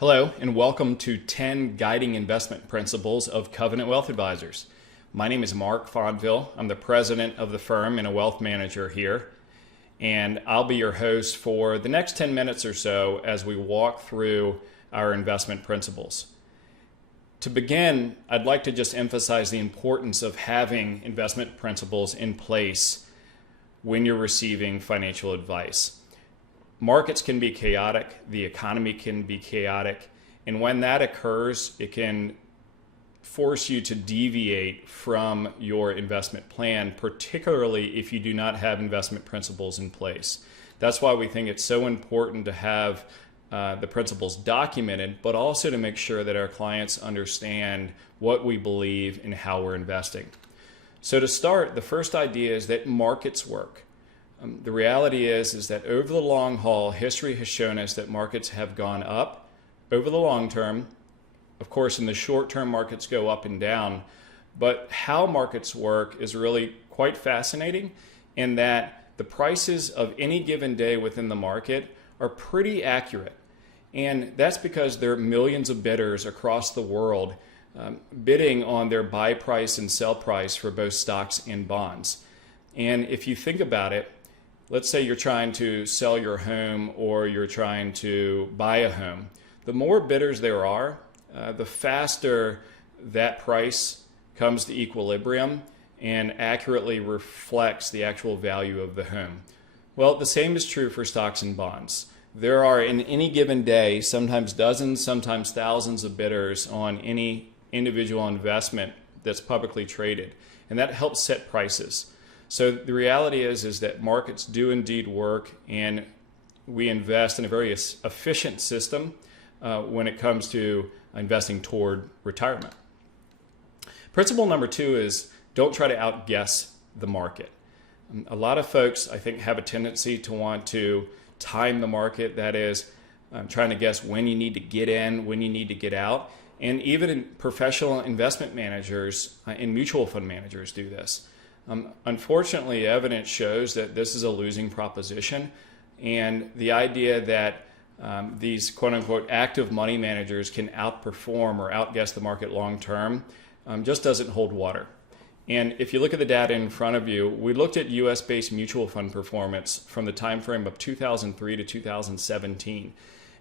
Hello, and welcome to 10 Guiding Investment Principles of Covenant Wealth Advisors. My name is Mark Fonville. I'm the president of the firm and a wealth manager here. And I'll be your host for the next 10 minutes or so as we walk through our investment principles. To begin, I'd like to just emphasize the importance of having investment principles in place when you're receiving financial advice. Markets can be chaotic, the economy can be chaotic, and when that occurs, it can force you to deviate from your investment plan, particularly if you do not have investment principles in place. That's why we think it's so important to have the principles documented, but also to make sure that our clients understand what we believe and how we're investing. So to start, the first idea is that markets work. The reality is that over the long haul, history has shown us that markets have gone up over the long term. Of course, in the short term, markets go up and down. But how markets work is really quite fascinating in that the prices of any given day within the market are pretty accurate. And that's because there are millions of bidders across the world bidding on their buy price and sell price for both stocks and bonds. And if you think about it, let's say you're trying to sell your home or you're trying to buy a home. The more bidders there are, the faster that price comes to equilibrium and accurately reflects the actual value of the home. Well, the same is true for stocks and bonds. There are in any given day, sometimes dozens, sometimes thousands of bidders on any individual investment that's publicly traded, and that helps set prices. So the reality is that markets do indeed work, and we invest in a very efficient system when it comes to investing toward retirement. Principle number 2 is don't try to outguess the market. A lot of folks, I think, have a tendency to want to time the market. That is, trying to guess when you need to get in, when you need to get out. And even professional investment managers and mutual fund managers do this. Unfortunately, evidence shows that this is a losing proposition, and the idea that these quote-unquote active money managers can outperform or outguess the market long-term just doesn't hold water. And if you look at the data in front of you, we looked at US-based mutual fund performance from the time frame of 2003 to 2017,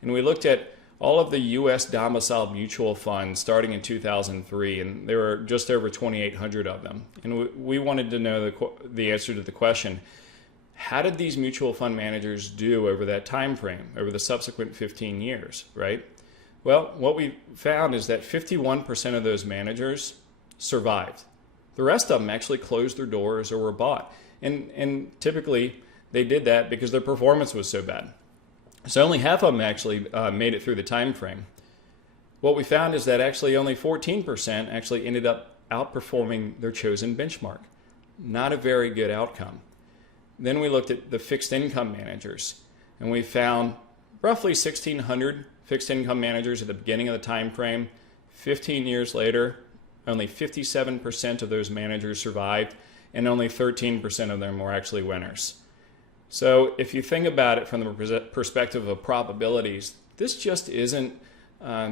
and we looked at all of the U.S. domiciled mutual funds starting in 2003, and there were just over 2,800 of them. And we wanted to know the answer to the question, how did these mutual fund managers do over that time frame, over the subsequent 15 years, right? Well, what we found is that 51% of those managers survived. The rest of them actually closed their doors or were bought. And typically, they did that because their performance was so bad. So only half of them actually made it through the time frame. What we found is that actually only 14% actually ended up outperforming their chosen benchmark. Not a very good outcome. Then we looked at the fixed income managers, and we found roughly 1,600 fixed income managers at the beginning of the time frame. 15 years later, only 57% of those managers survived, and only 13% of them were actually winners. So if you think about it from the perspective of probabilities, this just isn't,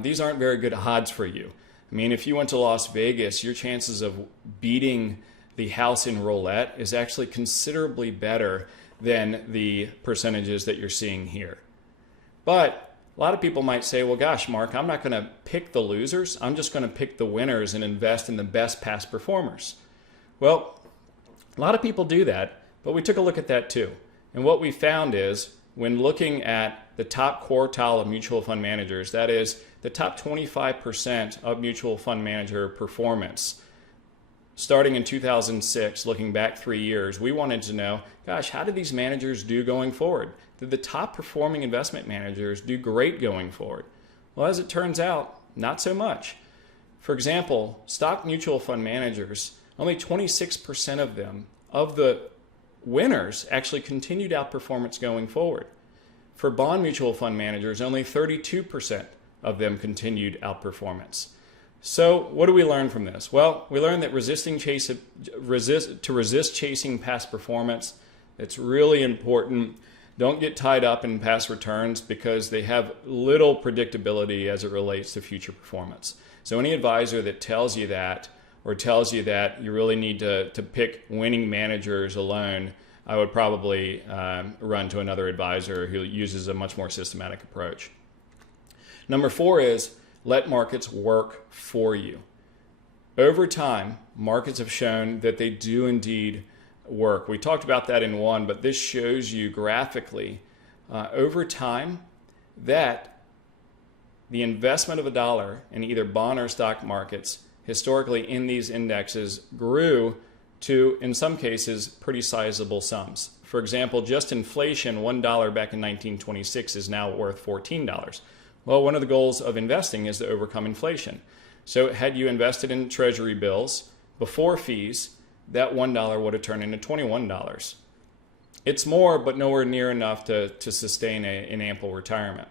these aren't very good odds for you. I mean, if you went to Las Vegas, your chances of beating the house in roulette is actually considerably better than the percentages that you're seeing here. But a lot of people might say, well, gosh, Mark, I'm not going to pick the losers. I'm just going to pick the winners and invest in the best past performers. Well, a lot of people do that, but we took a look at that too. And what we found is when looking at the top quartile of mutual fund managers, that is the top 25% of mutual fund manager performance, starting in 2006, looking back 3 years, we wanted to know, gosh, how did these managers do going forward? Did the top performing investment managers do great going forward? Well, as it turns out, not so much. For example, stock mutual fund managers, only 26% of them, of the winners, actually continued outperformance going forward. For bond mutual fund managers, only 32% of them continued outperformance. So what do we learn from this? Well, we learned that resist chasing past performance. It's really important Don't get tied up in past returns because they have little predictability as it relates to future performance. So any advisor that tells you that, or tells you that you really need to pick winning managers alone, I would probably run to another advisor who uses a much more systematic approach. Number 4 is let markets work for you. Over time, markets have shown that they do indeed work. We talked about that in 1, but this shows you graphically over time that the investment of a dollar in either bond or stock markets historically in these indexes grew to, in some cases, pretty sizable sums. For example, just inflation, $1 back in 1926 is now worth $14. Well, one of the goals of investing is to overcome inflation. So had you invested in treasury bills before fees, that $1 would have turned into $21. It's more, but nowhere near enough to sustain an ample retirement.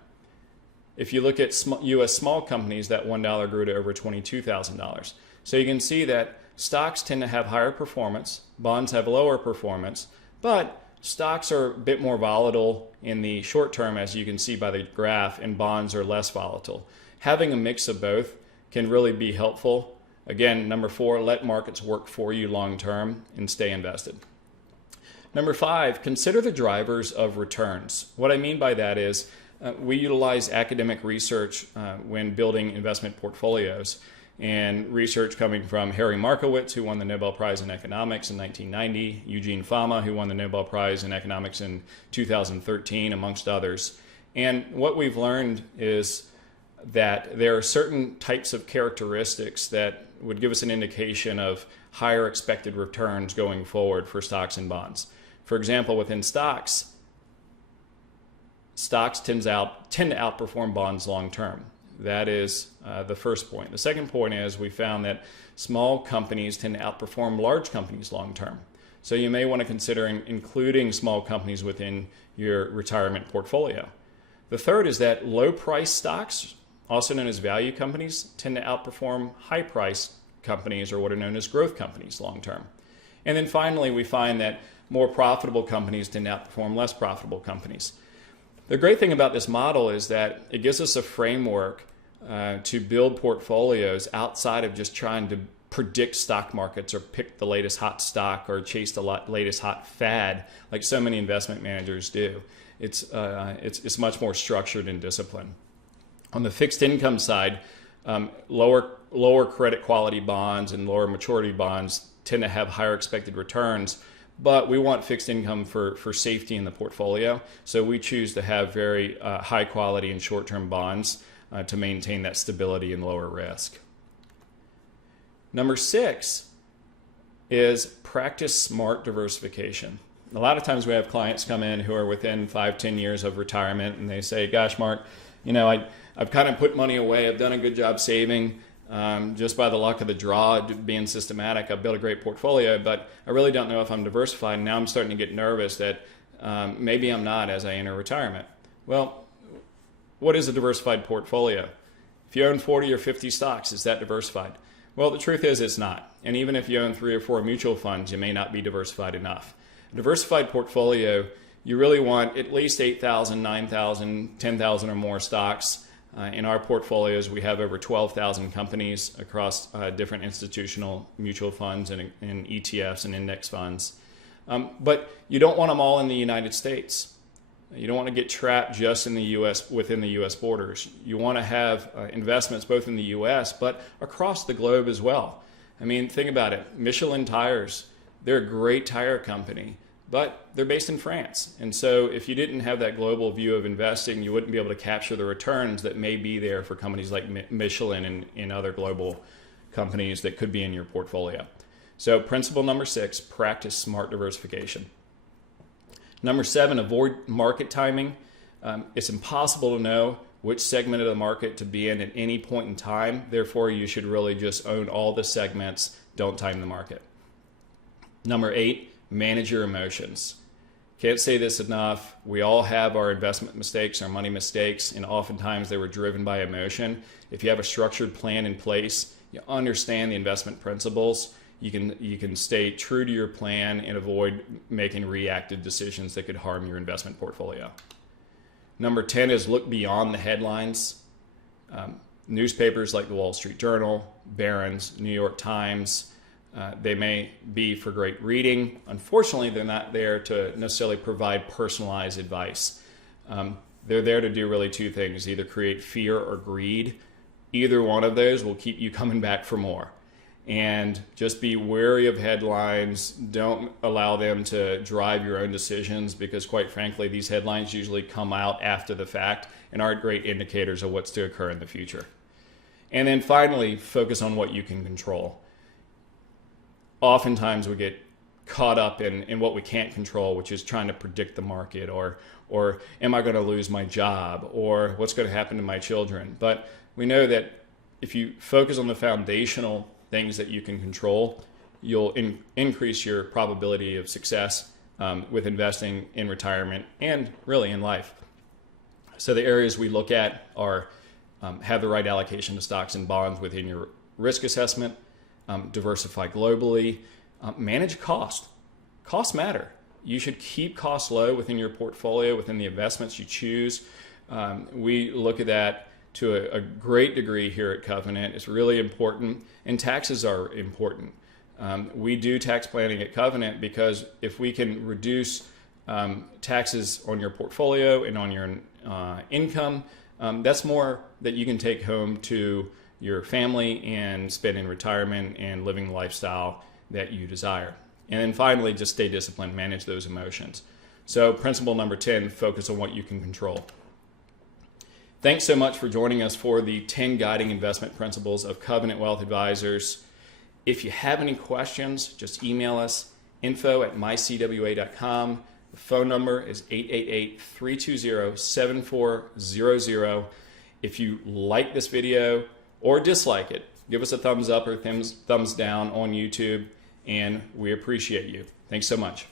If you look at U.S. small companies, that $1 grew to over $22,000. So you can see that stocks tend to have higher performance, bonds have lower performance, but stocks are a bit more volatile in the short term, as you can see by the graph, and bonds are less volatile. Having a mix of both can really be helpful. Again, number 4, let markets work for you long term and stay invested. Number 5, consider the drivers of returns. What I mean by that is we utilize academic research when building investment portfolios, and research coming from Harry Markowitz, who won the Nobel Prize in Economics in 1990, Eugene Fama, who won the Nobel Prize in Economics in 2013, amongst others. And what we've learned is that there are certain types of characteristics that would give us an indication of higher expected returns going forward for stocks and bonds. For example, within stocks tend to outperform bonds long term. That is the first point. The second point is we found that small companies tend to outperform large companies long term. So you may want to consider including small companies within your retirement portfolio. The third is that low price stocks, also known as value companies, tend to outperform high price companies, or what are known as growth companies, long term. And then finally, we find that more profitable companies tend to outperform less profitable companies. The great thing about this model is that it gives us a framework to build portfolios outside of just trying to predict stock markets or pick the latest hot stock or chase the latest hot fad like so many investment managers do. It's much more structured and disciplined. On the fixed income side, lower credit quality bonds and lower maturity bonds tend to have higher expected returns, but we want fixed income for safety in the portfolio. So we choose to have very high quality and short-term bonds to maintain that stability and lower risk. Number 6 is practice smart diversification. A lot of times we have clients come in who are within 5-10 years of retirement, and they say, gosh, Mark, I've kind of put money away. I've done a good job saving. Just by the luck of the draw, being systematic, I've built a great portfolio, but I really don't know if I'm diversified. And now I'm starting to get nervous that maybe I'm not as I enter retirement. Well, what is a diversified portfolio? If you own 40 or 50 stocks, is that diversified? Well, the truth is it's not. And even if you own 3 or 4 mutual funds, you may not be diversified enough. A diversified portfolio, you really want at least 8,000, 9,000, 10,000 or more stocks. In our portfolios, we have over 12,000 companies across different institutional mutual funds and ETFs and index funds. But you don't want them all in the United States. You don't want to get trapped just in the U.S., within the U.S. borders. You want to have investments both in the U.S. but across the globe as well. I mean, think about it. Michelin tires, they're a great tire company, but they're based in France. And so if you didn't have that global view of investing, you wouldn't be able to capture the returns that may be there for companies like Michelin and other global companies that could be in your portfolio. So principle number 6, practice smart diversification. Number 7, avoid market timing. It's impossible to know which segment of the market to be in at any point in time. Therefore, you should really just own all the segments. Don't time the market. Number 8, manage your emotions. Can't say this enough. We all have our investment mistakes, our money mistakes, and oftentimes they were driven by emotion. If you have a structured plan in place, you understand the investment principles, you can stay true to your plan and avoid making reactive decisions that could harm your investment portfolio. Number 10 is look beyond the headlines. Newspapers like the Wall Street Journal, Barron's, New York Times, they may be for great reading. Unfortunately, they're not there to necessarily provide personalized advice. They're there to do really two things, either create fear or greed. Either one of those will keep you coming back for more. And just be wary of headlines. Don't allow them to drive your own decisions, because quite frankly, these headlines usually come out after the fact and aren't great indicators of what's to occur in the future. And then finally, focus on what you can control. Oftentimes we get caught up in what we can't control, which is trying to predict the market, or am I going to lose my job, or what's going to happen to my children. But we know that if you focus on the foundational things that you can control, you'll increase your probability of success with investing in retirement and really in life. So the areas we look at are have the right allocation to stocks and bonds within your risk assessment, diversify globally, manage cost. Costs matter. You should keep costs low within your portfolio, within the investments you choose. We look at that to a great degree here at Covenant. It's really important, and taxes are important. We do tax planning at Covenant because if we can reduce taxes on your portfolio and on your income, that's more that you can take home to your family and spend in retirement and living the lifestyle that you desire. And then finally, just stay disciplined, manage those emotions. So principle number 10, focus on what you can control. Thanks so much for joining us for the 10 guiding investment principles of Covenant Wealth Advisors. If you have any questions, just email us, info@mycwa.com. The phone number is 888-320-7400. If you like this video or dislike it, give us a thumbs up or thumbs down on YouTube, and we appreciate you. Thanks so much.